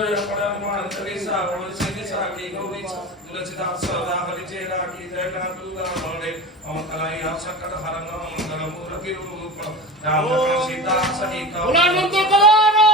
Jaya Paraman Teresa or Sinisa Ki Govich Lachita Sada Harijera Ki Jaya Duga Mode Amakalaya Sakata Haranga Mangalamuraki Rupa Ramana Sita Sanika Ulan Manto Kalana